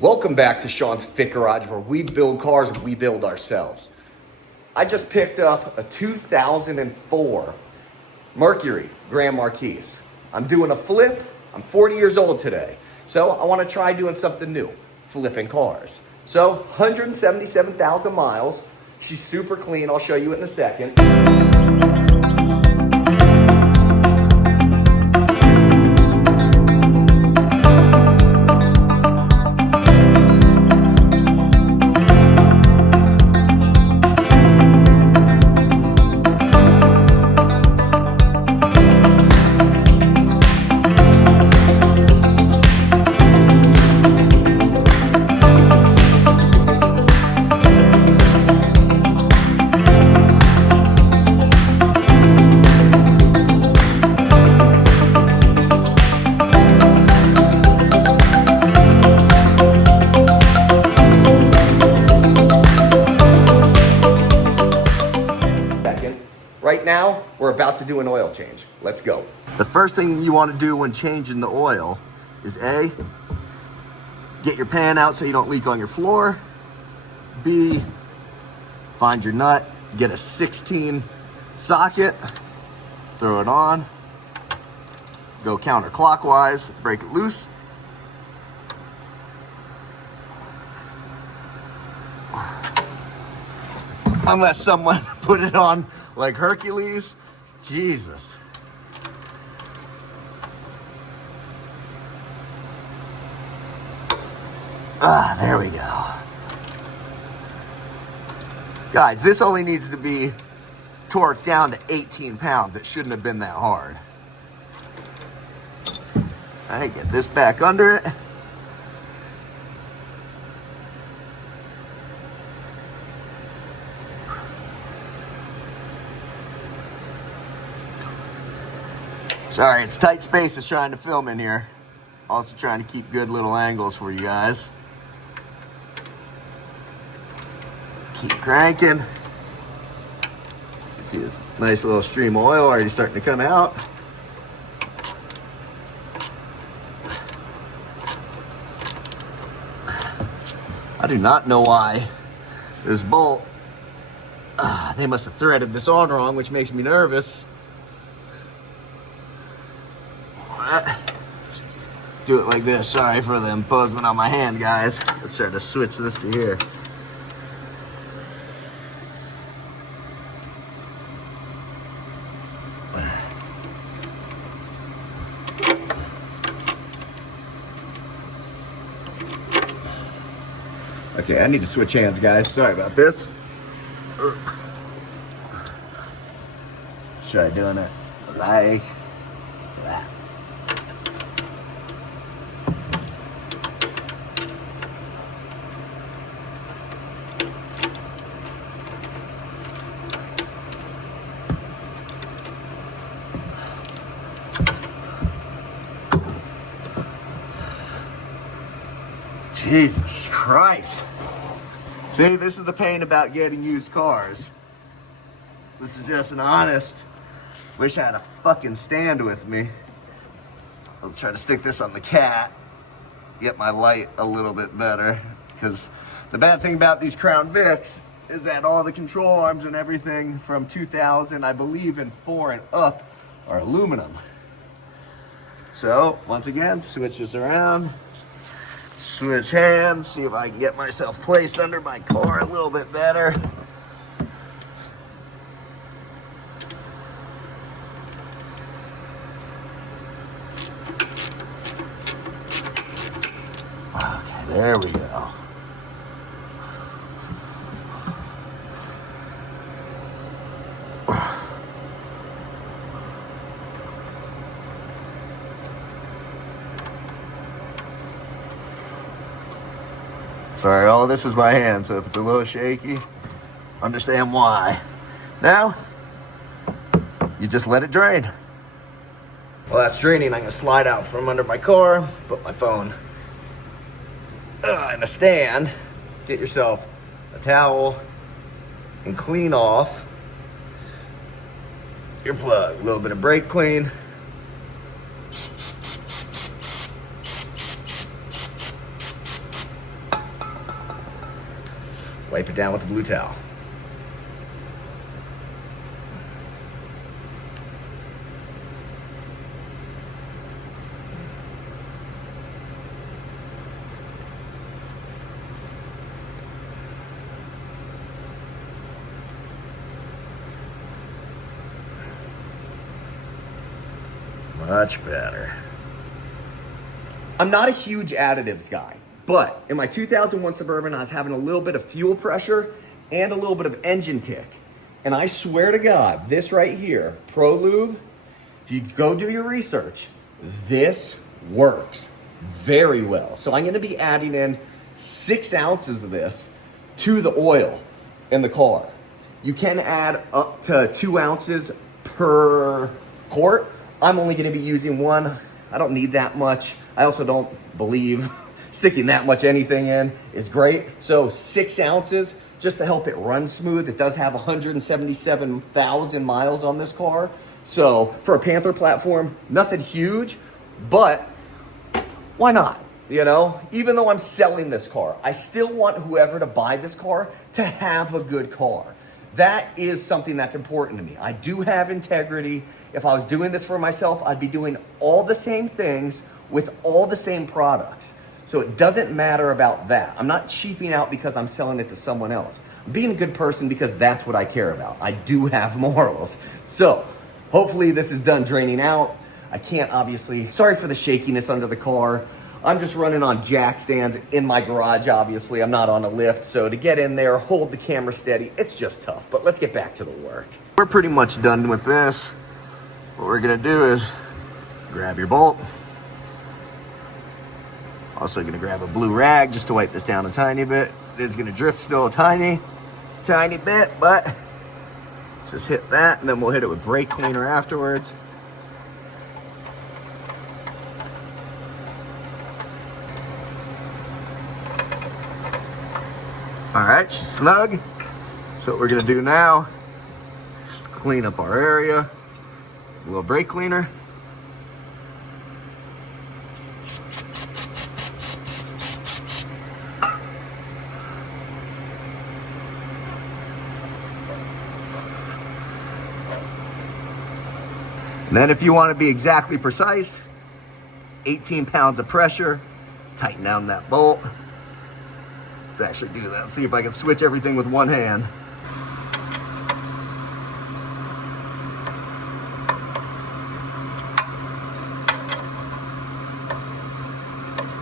Welcome back to Sean's Fit Garage, where we build cars and we build ourselves. I just picked up a 2004 Mercury Grand Marquis. I'm doing a flip. I'm 40 years old today. So I want to try doing something new, flipping cars. So 177,000 miles. She's super clean. I'll show you it in a second. Right now, we're about to do an oil change. Let's go. The first thing you want to do when changing the oil is A, get your pan out so you don't leak on your floor. B, find your nut, get a 16 socket, throw it on, go counterclockwise, break it loose. Unless someone put it on like Hercules. Jesus. There we go. Guys, this only needs to be torqued down to 18 pounds. It shouldn't have been that hard. All right, get this back under it. Sorry, it's tight spaces trying to film in here. Also trying to keep good little angles for you guys. Keep cranking. You see this nice little stream of oil already starting to come out. I do not know why this bolt, they must have threaded this on wrong, which makes me nervous. Do it like this. Sorry for the imposement on my hand, guys. Let's try to switch this to here. Okay, I need to switch hands, guys. Sorry about this. Try doing it like that. Jesus Christ. See, this is the pain about getting used cars. This is just an honest, wish I had a fucking stand with me. I'll try to stick this on the cat, get my light a little bit better, because the bad thing about these Crown Vics is that all the control arms and everything from 2000, I believe in 4 and up, are aluminum. So, once again, switch this around. Switch hands, see if I can get myself placed under my car a little bit better. Okay, there we go. Sorry, all this is my hand, so if it's a little shaky, understand why. Now, you just let it drain. Well, that's draining. I'm gonna slide out from under my car, put my phone in a stand, get yourself a towel, and clean off your plug. A little bit of brake clean. Wipe it down with a blue towel. Much better. I'm not a huge additives guy, but in my 2001 Suburban, I was having a little bit of fuel pressure and a little bit of engine tick. And I swear to God, this right here, Pro Lube, if you go do your research, this works very well. So I'm gonna be adding in 6 ounces of this to the oil in the car. You can add up to 2 ounces per quart. I'm only gonna be using 1. I don't need that much. I also don't believe sticking that much anything in is great. So 6 ounces just to help it run smooth. It does have 177,000 miles on this car. So for a Panther platform, nothing huge, but why not? You know, even though I'm selling this car, I still want whoever to buy this car to have a good car. That is something that's important to me. I do have integrity. If I was doing this for myself, I'd be doing all the same things with all the same products. So it doesn't matter about that. I'm not cheaping out because I'm selling it to someone else. I'm being a good person because that's what I care about. I do have morals. So hopefully this is done draining out. I can't obviously, sorry for the shakiness under the car. I'm just running on jack stands in my garage, obviously. I'm not on a lift, so to get in there, hold the camera steady, it's just tough. But let's get back to the work. We're pretty much done with this. What we're gonna do is grab your bolt. Also gonna grab a blue rag just to wipe this down a tiny bit. It is gonna drift still a tiny bit, but just hit that and then we'll hit it with brake cleaner afterwards. All right, she's snug. So what we're gonna do now is clean up our area. A little brake cleaner. And then if you want to be exactly precise, 18 pounds of pressure, tighten down that bolt. Let's actually do that. See if I can switch everything with one hand.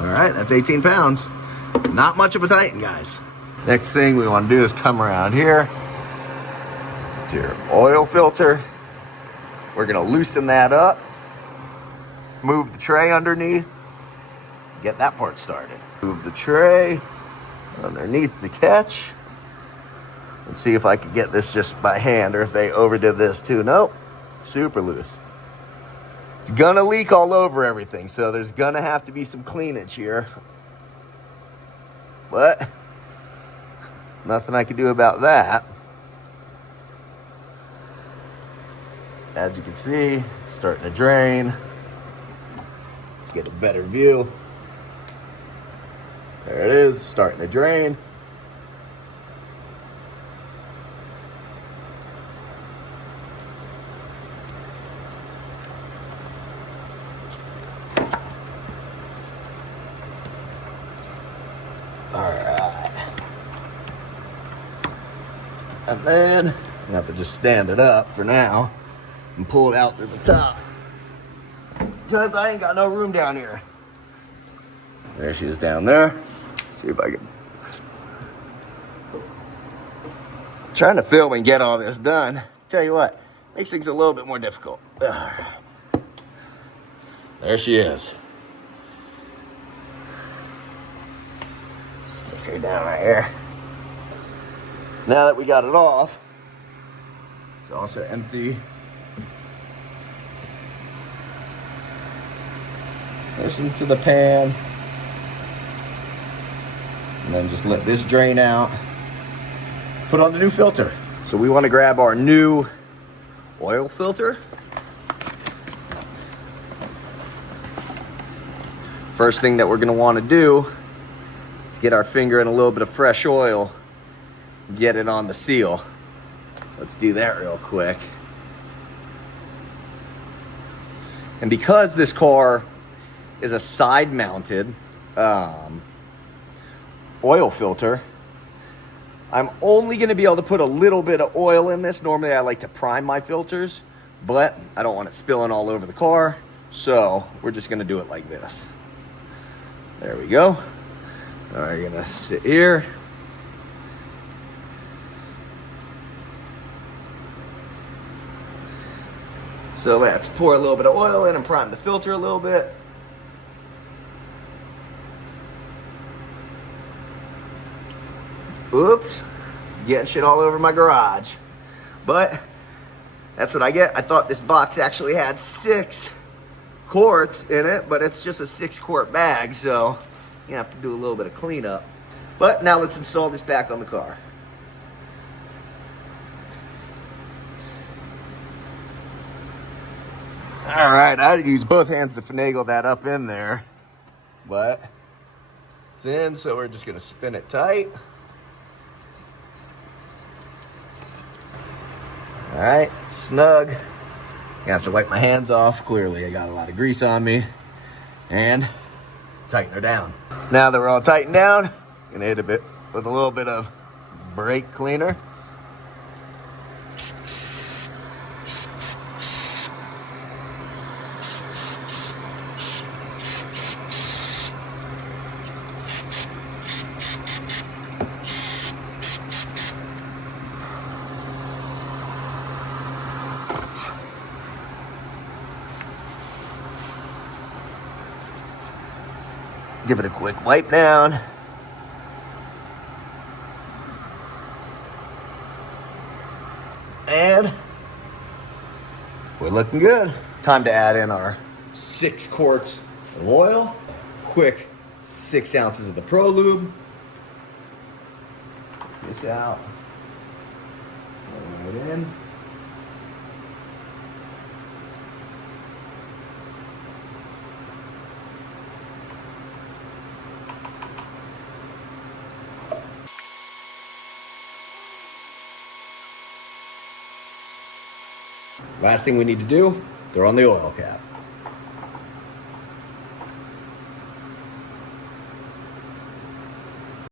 All right, that's 18 pounds. Not much of a tighten, guys. Next thing we want to do is come around here to your oil filter. We're gonna loosen that up, move the tray underneath, get that part started. Move the tray underneath the catch. Let's see if I can get this just by hand or if they overdid this too. Nope, super loose. It's gonna leak all over everything, so there's gonna have to be some cleanage here. But nothing I can do about that. As you can see, it's starting to drain. Let's get a better view. There it is, starting to drain. All right. And then I have to just stand it up for now and pull it out through the top because I ain't got no room down here. There she is down there. Let's see if I can. Trying to film and get all this done. Tell you what, makes things a little bit more difficult. Ugh. There she is. Stick her down right here. Now that we got it off, it's also empty. This into the pan. And then just let this drain out. Put on the new filter. So we want to grab our new oil filter. First thing that we're going to want to do is get our finger in a little bit of fresh oil get it on the seal. Let's do that real quick. And because this car is a side-mounted oil filter, I'm only going to be able to put a little bit of oil in this. Normally I like to prime my filters, but I don't want it spilling all over the car, so we're just going to do it like this. There we go. All right, you're going to sit here. So let's pour a little bit of oil in and prime the filter a little bit. Oops, getting shit all over my garage. But that's what I get. I thought this box actually had 6 quarts in it, but it's just a 6-quart bag, so you have to do a little bit of cleanup. But now let's install this back on the car. All right, I use both hands to finagle that up in there, but it's in, so we're just gonna spin it tight. All right, snug. I have to wipe my hands off. Clearly, I got a lot of grease on me, and tighten her down. Now that we're all tightened down, I'm gonna hit a bit with a little bit of brake cleaner. Give it a quick wipe down. And we're looking good. Time to add in our 6 quarts of oil. Quick 6 ounces of the Pro Lube. This out. Right in. Last thing we need to do, throw on the oil cap.